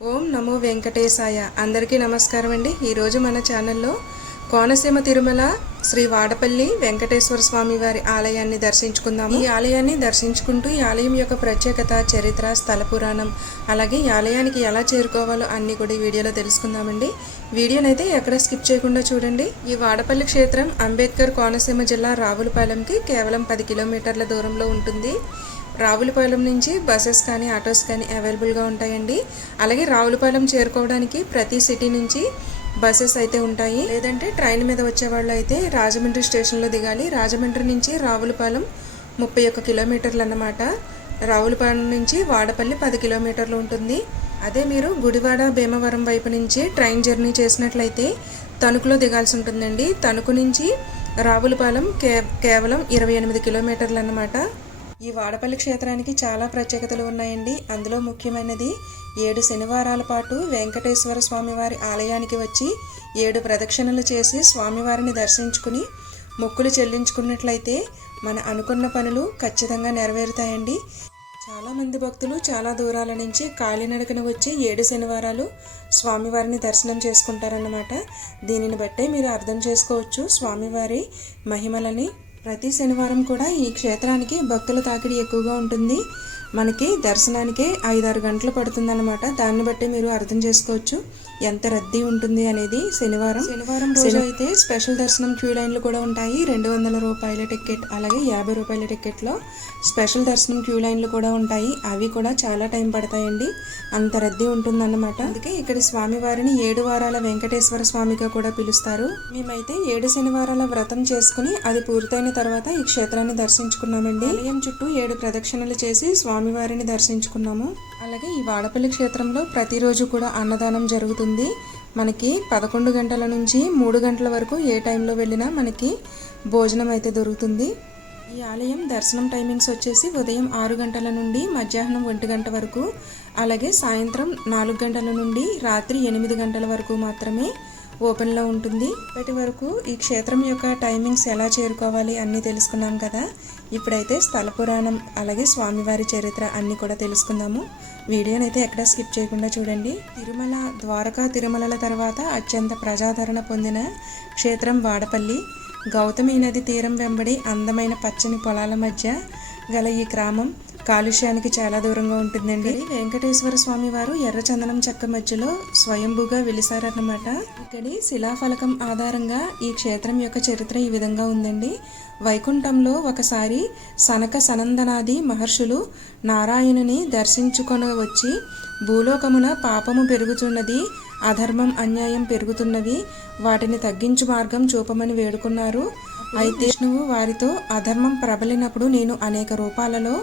ఓం నమో వెంకటేశాయ. అందరికీ నమస్కారం అండి. ఈరోజు మన ఛానల్లో కోనసీమ తిరుమల శ్రీ వాడపల్లి వెంకటేశ్వర స్వామి వారి ఆలయాన్ని దర్శించుకుందాము. ఈ ఆలయాన్ని దర్శించుకుంటూ ఈ ఆలయం యొక్క ప్రత్యేకత, చరిత్ర, స్థల పురాణం, అలాగే ఈ ఆలయానికి ఎలా చేరుకోవాలో అన్ని కూడా ఈ వీడియోలో తెలుసుకుందామండి. వీడియోనైతే ఎక్కడ స్కిప్ చేయకుండా చూడండి. ఈ వాడపల్లి క్షేత్రం అంబేద్కర్ కోనసీమ జిల్లా రావులపాలెంకి కేవలం 10 కిలోమీటర్ల దూరంలో ఉంటుంది. రావులపాలెం నుంచి బస్సెస్ కానీ ఆటోస్ కానీ అవైలబుల్గా ఉంటాయండి. అలాగే రావులపాలెం చేరుకోవడానికి ప్రతి సిటీ నుంచి బస్సెస్ అయితే ఉంటాయి. లేదంటే ట్రైన్ మీద వచ్చేవాళ్ళు అయితే రాజమండ్రి స్టేషన్లో దిగాలి. రాజమండ్రి నుంచి రావులపాలెం 31 కిలోమీటర్లు అన్నమాట. రావులపాలెం నుంచి వాడపల్లి 10 కిలోమీటర్లు ఉంటుంది. అదే మీరు గుడివాడ భీమవరం వైపు నుంచి ట్రైన్ జర్నీ చేసినట్లయితే తణుకులో దిగాల్సి ఉంటుందండి. తణుకు నుంచి రావులపాలెం కేవలం 28 కిలోమీటర్లు అన్నమాట. ఈ వాడపల్లి క్షేత్రానికి చాలా ప్రత్యేకతలు ఉన్నాయండి. అందులో ముఖ్యమైనది 7 శనివారాల పాటు వెంకటేశ్వర స్వామివారి ఆలయానికి వచ్చి 7 ప్రదక్షిణలు చేసి స్వామివారిని దర్శించుకుని మొక్కులు చెల్లించుకున్నట్లయితే మన అనుకున్న పనులు ఖచ్చితంగా నెరవేరుతాయండి. చాలామంది భక్తులు చాలా దూరాల నుంచి కాలినడకన వచ్చి 7 శనివారాలు స్వామివారిని దర్శనం చేసుకుంటారన్నమాట. దీనిని బట్టే మీరు అర్థం చేసుకోవచ్చు స్వామివారి మహిమలని. ప్రతి శనివారం కూడా ఈ క్షేత్రానికి భక్తుల తాకిడి ఎక్కువగా ఉంటుంది. మనకి దర్శనానికే 5-6 గంటలు పడుతుందన్నమాట. దాన్ని బట్టి మీరు అర్థం చేసుకోవచ్చు ఎంత రద్దీ ఉంటుంది అనేది. శనివారం రోజు అయితే స్పెషల్ దర్శనం క్యూ లైన్లు కూడా ఉంటాయి. 200 రూపాయల టికెట్, అలాగే 50 రూపాయల టికెట్లో స్పెషల్ దర్శనం క్యూ లైన్లు కూడా ఉంటాయి. అవి కూడా చాలా టైం పడతాయండి, అంత రద్దీ ఉంటుందన్నమాట. అందుకే ఇక్కడ స్వామివారిని 7 వారాల వెంకటేశ్వర స్వామిగా కూడా పిలుస్తారు. మేమైతే 7 శనివారాల వ్రతం చేసుకుని అది పూర్తయిన తర్వాత ఈ క్షేత్రాన్ని దర్శించుకున్నామండి. ఆలయం చుట్టూ 7 ప్రదక్షిణలు చేసి స్వామివారిని దర్శించుకున్నాము. అలాగే ఈ వాడపల్లి క్షేత్రంలో ప్రతిరోజు కూడా అన్నదానం జరుగుతుంది. మనకి 11 గంటల నుంచి 3 గంటల వరకు ఏ టైంలో వెళ్ళినా మనకి భోజనం అయితే దొరుకుతుంది. ఈ ఆలయం దర్శనం టైమింగ్స్ వచ్చేసి ఉదయం 6 గంటల నుండి మధ్యాహ్నం 1 గంట వరకు, అలాగే సాయంత్రం 4 గంటల నుండి రాత్రి 8 గంటల వరకు మాత్రమే ఓపెన్లో ఉంటుంది. ఇప్పటి వరకు ఈ క్షేత్రం యొక్క టైమింగ్స్ ఎలా చేరుకోవాలి అన్నీ తెలుసుకున్నాం కదా. ఇప్పుడైతే స్థల పురాణం అలాగే స్వామివారి చరిత్ర అన్నీ కూడా తెలుసుకుందాము. వీడియోనైతే ఎక్కడ స్కిప్ చేయకుండా చూడండి. తిరుమల, ద్వారకా తిరుమలల తర్వాత అత్యంత ప్రజాదరణ పొందిన క్షేత్రం వాడపల్లి. గౌతమి నది తీరం వెంబడి అందమైన పచ్చని పొలాల మధ్య గల ఈ గ్రామం కాలుష్యానికి చాలా దూరంగా ఉంటుందండి. వెంకటేశ్వర స్వామి వారు ఎర్రచందనం చెక్క మధ్యలో స్వయంభూగా వెలిసారన్నమాట. ఇక్కడి శిలాఫలకం ఆధారంగా ఈ క్షేత్రం యొక్క చరిత్ర ఈ విధంగా ఉందండి. వైకుంఠంలో ఒకసారి సనక సనందనాది మహర్షులు నారాయణుని దర్శించుకొని వచ్చి భూలోకమున పాపము పెరుగుతున్నది, అధర్మం అన్యాయం పెరుగుతున్నవి, వాటిని తగ్గించు మార్గం చూపమని వేడుకున్నారు. అయితే విష్ణువు వారితో అధర్మం ప్రబలినప్పుడు నేను అనేక రూపాలలో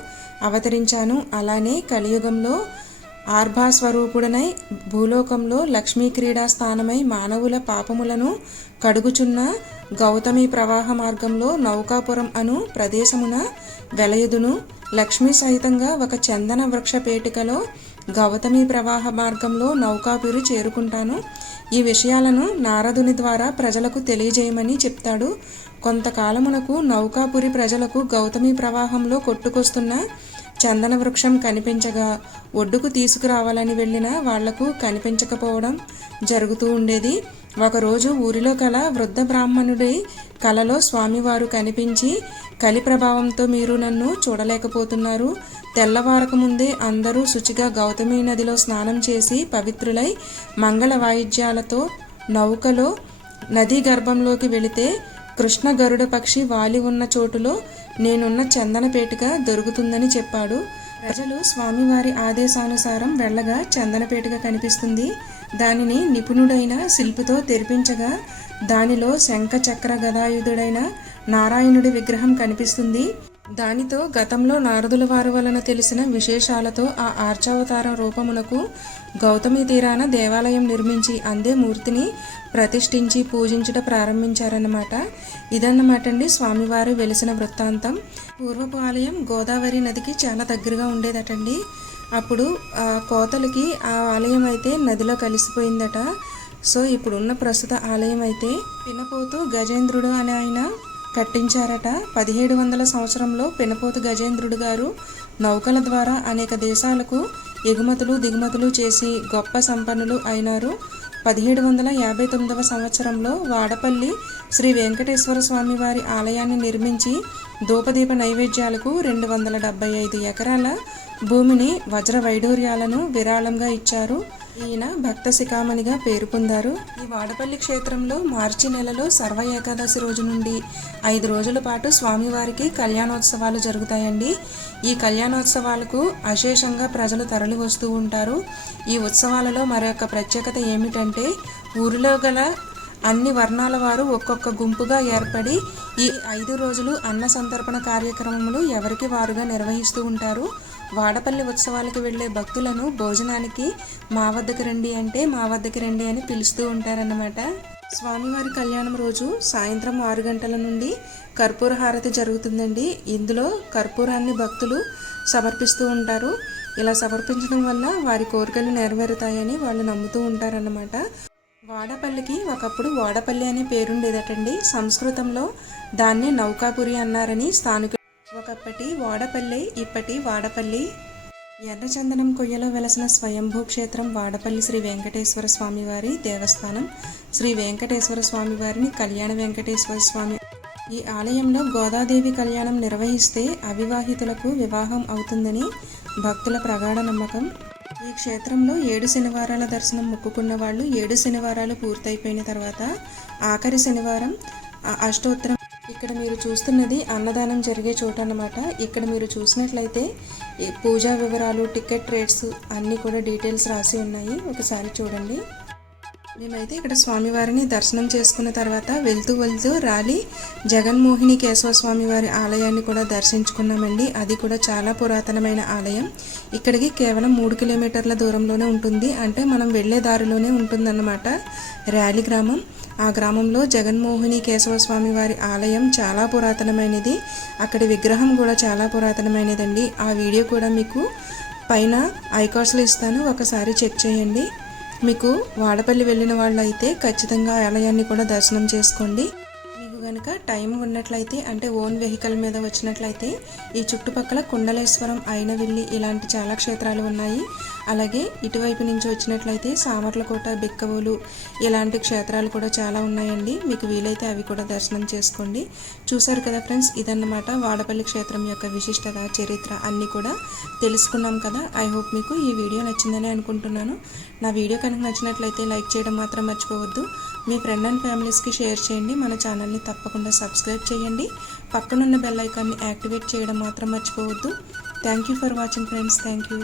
అవతరించాను. అలానే కలియుగంలో ఆర్భాస్వరూపుడనై భూలోకంలో లక్ష్మీ క్రీడా స్థానమై మానవుల పాపములను కడుగుచున్న గౌతమి ప్రవాహ మార్గంలో నౌకాపురం అను ప్రదేశమున వెలయుదును. లక్ష్మీ సహితంగా ఒక చందన వృక్ష పేటికలో గౌతమి ప్రవాహ మార్గంలో నౌకాపురి చేరుకుంటాను. ఈ విషయాలను నారదుని ద్వారా ప్రజలకు తెలియజేయమని చెప్తాడు. కొంతకాలమునకు నౌకాపురి ప్రజలకు గౌతమి ప్రవాహంలో కొట్టుకొస్తున్న చందన వృక్షం కనిపించగా ఒడ్డుకు తీసుకురావాలని వెళ్ళిన వాళ్లకు కనిపించకపోవడం జరుగుతూ ఉండేది. ఒకరోజు ఊరిలో కల వృద్ధ బ్రాహ్మణుడి కలలో స్వామివారు కనిపించి, కలి ప్రభావంతో మీరు నన్ను చూడలేకపోతున్నారు. తెల్లవారక ముందే అందరూ శుచిగా గౌతమి నదిలో స్నానం చేసి పవిత్రులై మంగళ వాయిద్యాలతో నౌకలో నదీ గర్భంలోకి వెళితే కృష్ణ గరుడ పక్షి వాలి ఉన్న చోటులో నేనున్న చందనపేటిక దొరుకుతుందని చెప్పాడు. ప్రజలు స్వామివారి ఆదేశానుసారం వెళ్ళగా చందనపేటిక కనిపిస్తుంది. దానిని నిపుణుడైన శిల్పితో తెరిపించగా దానిలో శంఖ చక్ర గదాయుధుడైన నారాయణుడి విగ్రహం కనిపిస్తుంది. దానితో గతంలో నారదుల వారి వలన తెలిసిన విశేషాలతో ఆ ఆర్చావతార రూపమునకు గౌతమి తీరాన దేవాలయం నిర్మించి అందే మూర్తిని ప్రతిష్ఠించి పూజించుట ప్రారంభించారన్నమాట. ఇదన్నమాట అండి స్వామివారు వెలిసిన వృత్తాంతం. పూర్వపు ఆలయం గోదావరి నదికి చాలా దగ్గరగా ఉండేదటండి. అప్పుడు ఆ కోతలకి ఆ ఆలయం అయితే నదిలో కలిసిపోయిందట. సో ఇప్పుడున్న ప్రస్తుత ఆలయం అయితే పినపోతు గజేంద్రుడు అనే ఆయన కట్టించారట. 1700 సంవత్సరంలో పెనపోతు గజేంద్రుడు గారు నౌకల ద్వారా అనేక దేశాలకు ఎగుమతులు దిగుమతులు చేసి గొప్ప సంపన్నులు అయినారు. 1759వ సంవత్సరంలో వాడపల్లి శ్రీ వెంకటేశ్వర స్వామి వారి ఆలయాన్ని నిర్మించి ధూపదీప నైవేద్యాలకు 275 ఎకరాల భూమిని వజ్ర వైడూర్యాలను విరాళంగా ఇచ్చారు. ఈయన భక్త శిఖామణిగా పేరు పొందారు. ఈ వాడపల్లి క్షేత్రంలో మార్చి నెలలో సర్వ ఏకాదశి రోజు నుండి 5 రోజుల పాటు స్వామివారికి కళ్యాణోత్సవాలు జరుగుతాయండి. ఈ కళ్యాణోత్సవాలకు అశేషంగా ప్రజలు తరలి వస్తూ ఉంటారు. ఈ ఉత్సవాలలో మరొక ప్రత్యేకత ఏమిటంటే ఊరిలో గల అన్ని వర్ణాల వారు ఒక్కొక్క గుంపుగా ఏర్పడి ఈ 5 రోజులు అన్న సంతర్పణ కార్యక్రమములు ఎవరికి వారుగా నిర్వహిస్తూ ఉంటారు. వాడపల్లి ఉత్సవాలకు వెళ్ళే భక్తులను భోజనానికి మా వద్దకు రండి అంటే మా వద్దకు రండి అని పిలుస్తూ ఉంటారన్నమాట. స్వామివారి కళ్యాణం రోజు సాయంత్రం 6 గంటల నుండి కర్పూర హారతి జరుగుతుందండి. ఇందులో కర్పూరాన్ని భక్తులు సమర్పిస్తూ ఉంటారు. ఇలా సమర్పించడం వల్ల వారి కోరికలు నెరవేరుతాయని వాళ్ళు నమ్ముతూ ఉంటారన్నమాట. వాడపల్లికి ఒకప్పుడు వాడపల్లి అనే పేరుండేదటండి. సంస్కృతంలో దాన్ని నౌకాపురి అన్నారని స్థానికులు. ఒకప్పటి వాడపల్లి ఇప్పటి వాడపల్లి. ఎర్రచందనం కొయ్యలో వెలసిన స్వయంభూ క్షేత్రం వాడపల్లి శ్రీ వెంకటేశ్వర స్వామివారి దేవస్థానం. శ్రీ వెంకటేశ్వర స్వామివారిని కళ్యాణ వెంకటేశ్వర స్వామి. ఈ ఆలయంలో గోదాదేవి కళ్యాణం నిర్వహిస్తే అవివాహితులకు వివాహం అవుతుందని భక్తుల ప్రగాఢ నమ్మకం. ఈ క్షేత్రంలో 7 శనివారాల దర్శనం మొక్కుకున్న వాళ్ళు 7 శనివారాలు పూర్తయిపోయిన తర్వాత ఆఖరి శనివారం అష్టోత్తరం. ఇక్కడ మీరు చూస్తున్నది అన్నదానం జరిగే చోట అన్నమాట. ఇక్కడ మీరు చూసినట్లయితే పూజా వివరాలు, టికెట్ రేట్స్ అన్నీ కూడా డీటెయిల్స్ రాసి ఉన్నాయి. ఒకసారి చూడండి. మేమైతే ఇక్కడ స్వామివారిని దర్శనం చేసుకున్న తర్వాత వెళ్తూ రాలి జగన్మోహిని కేశవ స్వామి వారి ఆలయాన్ని కూడా దర్శించుకున్నామండి. అది కూడా చాలా పురాతనమైన ఆలయం. ఇక్కడికి కేవలం 3 కిలోమీటర్ల దూరంలోనే ఉంటుంది. అంటే మనం వెళ్ళే దారిలోనే ఉంటుందన్నమాట ర్యాలీ గ్రామం. ఆ గ్రామంలో జగన్మోహిని కేశవ స్వామి వారి ఆలయం చాలా పురాతనమైనది. అక్కడి విగ్రహం కూడా చాలా పురాతనమైనదండి. ఆ వీడియో కూడా మీకు పైన ఐకార్డ్స్లో ఇస్తాను, ఒకసారి చెక్ చేయండి. మీకు వాడపల్లి వెళ్ళిన వాళ్ళు అయితే ఖచ్చితంగా ఆలయాన్ని కూడా దర్శనం చేసుకోండి. మీకు కనుక టైం ఉన్నట్లయితే అంటే ఓన్ వెహికల్ మీద వచ్చినట్లయితే ఈ చుట్టుపక్కల కుండలేశ్వరం, అయినవిల్లి ఇలాంటి చాలా క్షేత్రాలు ఉన్నాయి. అలాగే ఇటువైపు నుంచి వచ్చినట్లయితే సామర్లకోట, బిక్కవోలు ఇలాంటి క్షేత్రాలు కూడా చాలా ఉన్నాయండి. మీకు వీలైతే అవి కూడా దర్శనం చేసుకోండి. చూసారు కదా ఫ్రెండ్స్, ఇదన్నమాట వాడపల్లి క్షేత్రం యొక్క విశిష్టత, చరిత్ర అన్నీ కూడా తెలుసుకున్నాం కదా. ఐ హోప్ మీకు ఈ వీడియో నచ్చిందని అనుకుంటున్నాను. నా వీడియో కనుక నచ్చినట్లయితే లైక్ చేయడం మాత్రం మర్చిపోవద్దు. మీ ఫ్రెండ్ అండ్ ఫ్యామిలీస్కి షేర్ చేయండి. మన ఛానల్ని తప్పకుండా సబ్స్క్రైబ్ చేయండి. పక్కనున్న బెల్ ఐకాన్ని యాక్టివేట్ చేయడం మాత్రం మర్చిపోవద్దు. Thank you for watching friends. Thank you.